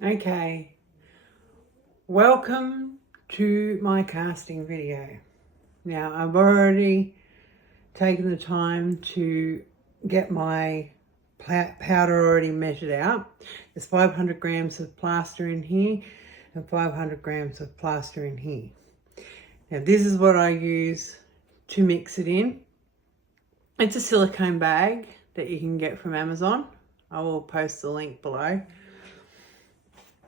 Okay, welcome to my casting video. Now I've already taken the time to get my powder already measured out. There's 500 grams of plaster in here and 500 grams of plaster in here. Now this is what I use to mix it in. It's a silicone bag that you can get from Amazon. I will post the link below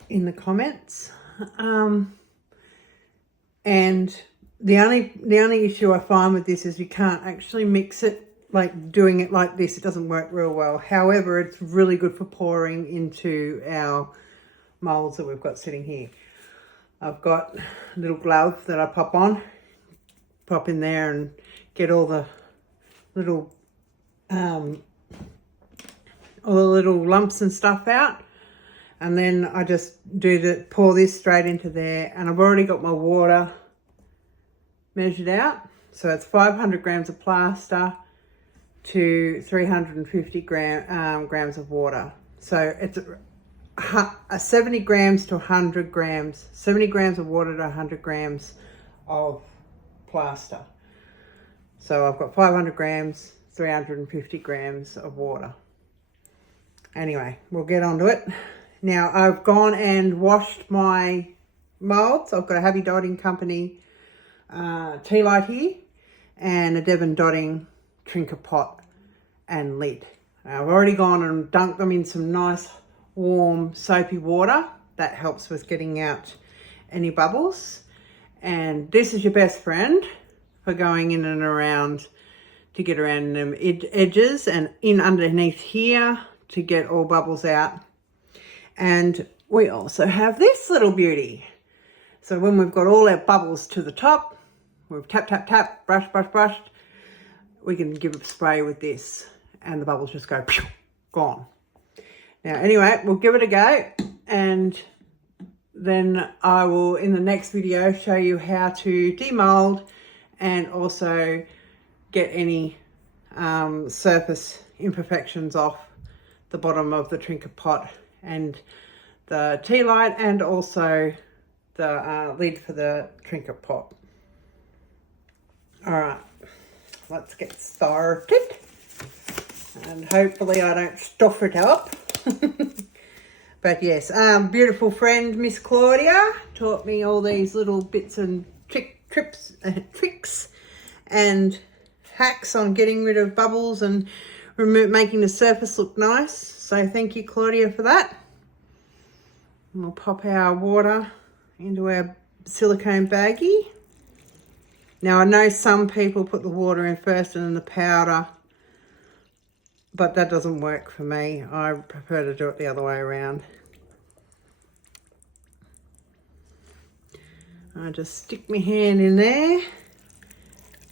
in the comments. And the only issue I find with this is you can't actually mix it, like doing it like this. It doesn't work real well. However, it's really good for pouring into our moulds that we've got sitting here. I've got a little glove that I pop in there and get all the little lumps and stuff out. And then I just pour this straight into there, and I've already got my water measured out. So it's 500 grams of plaster to 350 grams of water. So it's a 70 grams to 100 grams, 70 grams of water to 100 grams of plaster. So I've got 500 grams, 350 grams of water. Anyway, we'll get onto it. Now I've gone and washed my moulds. I've got a Happy Dotting Company tea light here and a Devon Dotting trinket pot and lid. I've already gone and dunked them in some nice warm soapy water. That helps with getting out any bubbles. And this is your best friend for going in and around to get around them edges and in underneath here to get all bubbles out. And we also have this little beauty. So when we've got all our bubbles to the top, we've tap, tap, tap, brushed, we can give a spray with this and the bubbles just go, pew, gone. Now, anyway, we'll give it a go, and then I will, in the next video, show you how to demold and also get any surface imperfections off the bottom of the trinket pot and the tea light, and also the lid for the trinket pot. All right, let's get started. And hopefully I don't stuff it up. But yes, beautiful friend Miss Claudia taught me all these little bits and tricks and hacks on getting rid of bubbles and making the surface look nice. So thank you, Claudia, for that. And we'll pop our water into our silicone baggie. Now I know some people put the water in first and then the powder, but that doesn't work for me. I prefer to do it the other way around. I just stick my hand in there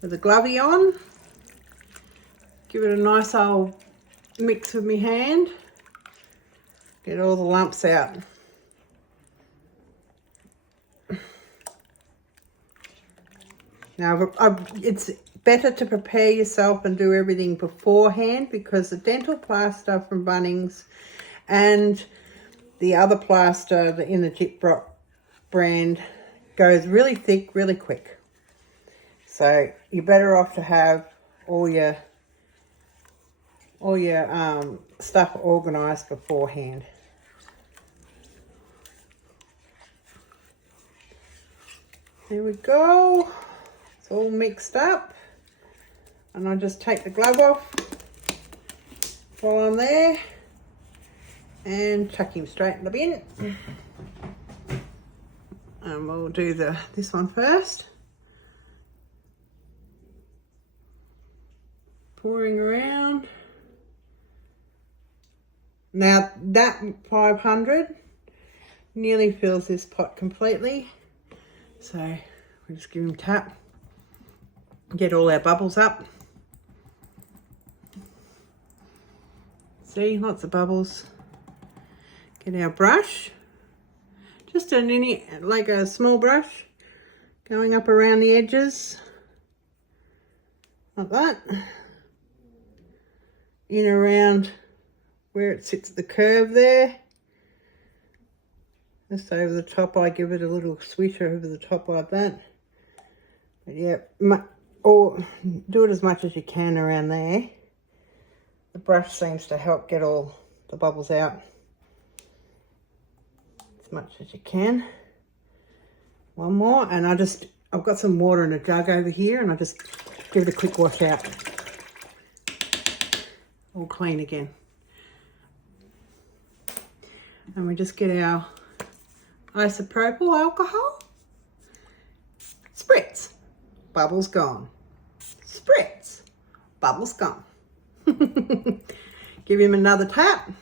with the glovey on. Give it a nice old mix with my hand. Get all the lumps out. Now, it's better to prepare yourself and do everything beforehand, because the dental plaster from Bunnings and the other plaster in the Gyprock brand goes really thick, really quick. So you're better off to have all your stuff organised beforehand. There we go. It's all mixed up. And I just take the glove off while I'm there and chuck him straight in the bin. And we'll do this one first. Pouring around. Now that 500 nearly fills this pot completely. So we'll just give him a tap. Get all our bubbles up. See, lots of bubbles. Get our brush. Just like a small brush, going up around the edges. Like that. In around where it sits, the curve there. Just over the top, I give it a little swisher over the top like that. But yeah, or do it as much as you can around there. The brush seems to help get all the bubbles out as much as you can. One more, and I've got some water in a jug over here, and I just give it a quick wash out. All clean again. And we just get our isopropyl alcohol. Spritz. Bubbles gone. Spritz. Bubbles gone. Give him another tap.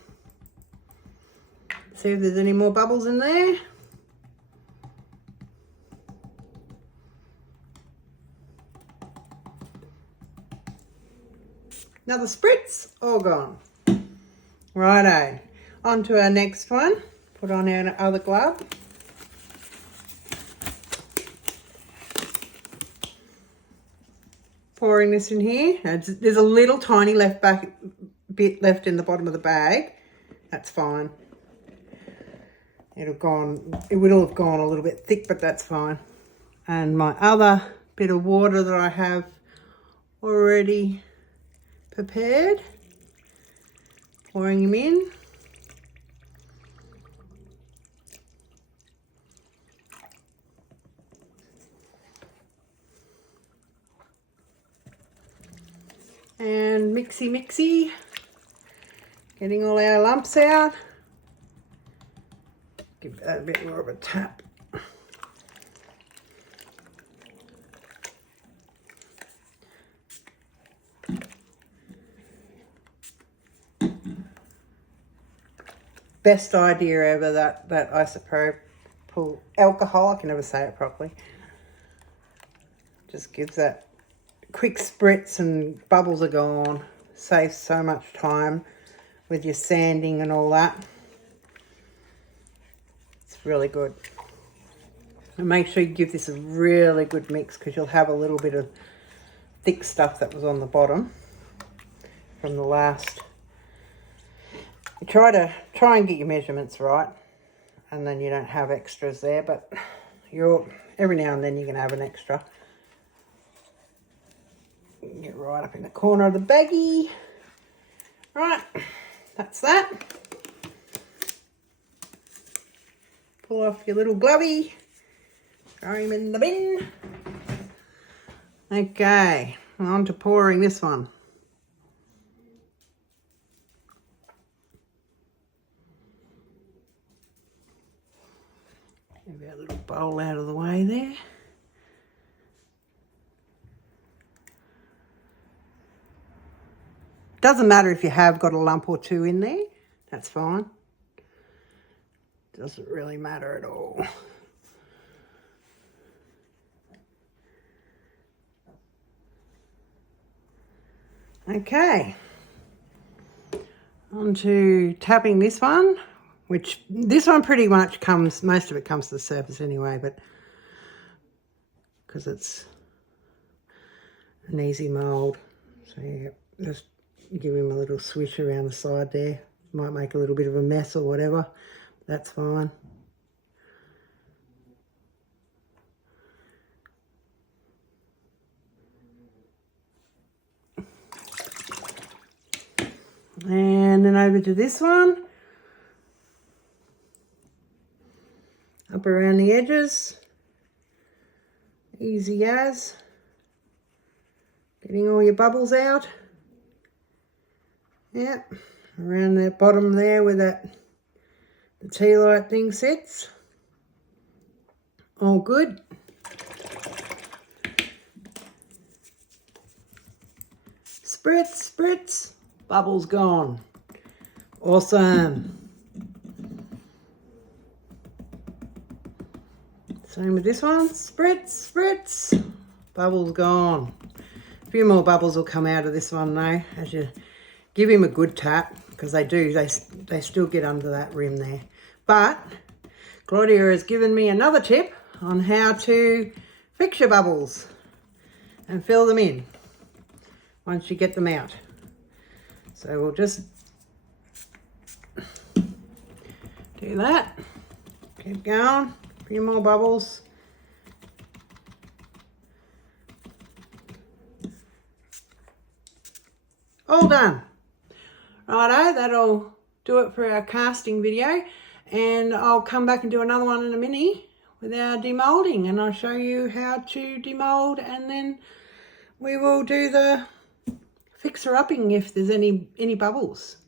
See if there's any more bubbles in there. Another spritz, all gone. Righto, on to our next one. Put on our other glove. Pouring this in here. There's a little tiny bit left in the bottom of the bag. That's fine. It would have gone a little bit thick, but that's fine. And my other bit of water that I have already prepared, pouring them in. And mixy, getting all our lumps out. Give that a bit more of a tap. Best idea ever, that isopropyl alcohol. I can never say it properly. Just gives that quick spritz and bubbles are gone. Saves so much time with your sanding and all that. It's really good. And make sure you give this a really good mix, because you'll have a little bit of thick stuff that was on the bottom from the last. Try and get your measurements right, and then you don't have extras there, but every now and then you can have an extra. Get right up in the corner of the baggie. Right, that's that. Pull off your little glovey, throw him in the bin. Okay, on to pouring this one. Move our little bowl out of the way there. Doesn't matter if you have got a lump or two in there, that's fine. Doesn't really matter at all. Okay, on to tapping this one, which this one pretty much most of it comes to the surface anyway, but because it's an easy mould. So yeah, just give him a little swish around the side there. Might make a little bit of a mess or whatever. That's fine. And then over to this one. Up around the edges. Easy as. Getting all your bubbles out. Yep. Around that bottom there where the tea light thing sits. All good. Spritz, spritz. Bubbles gone. Awesome. Same with this one. Spritz, spritz. Bubbles gone. A few more bubbles will come out of this one though, as you give him a good tap, because they still get under that rim there. But Claudia has given me another tip on how to fix your bubbles and fill them in once you get them out. So we'll just do that. Keep going. A few more bubbles. All done. Righto, that'll do it for our casting video, and I'll come back and do another one in a minute with our demoulding, and I'll show you how to demould, and then we will do the fixer-upping if there's any bubbles.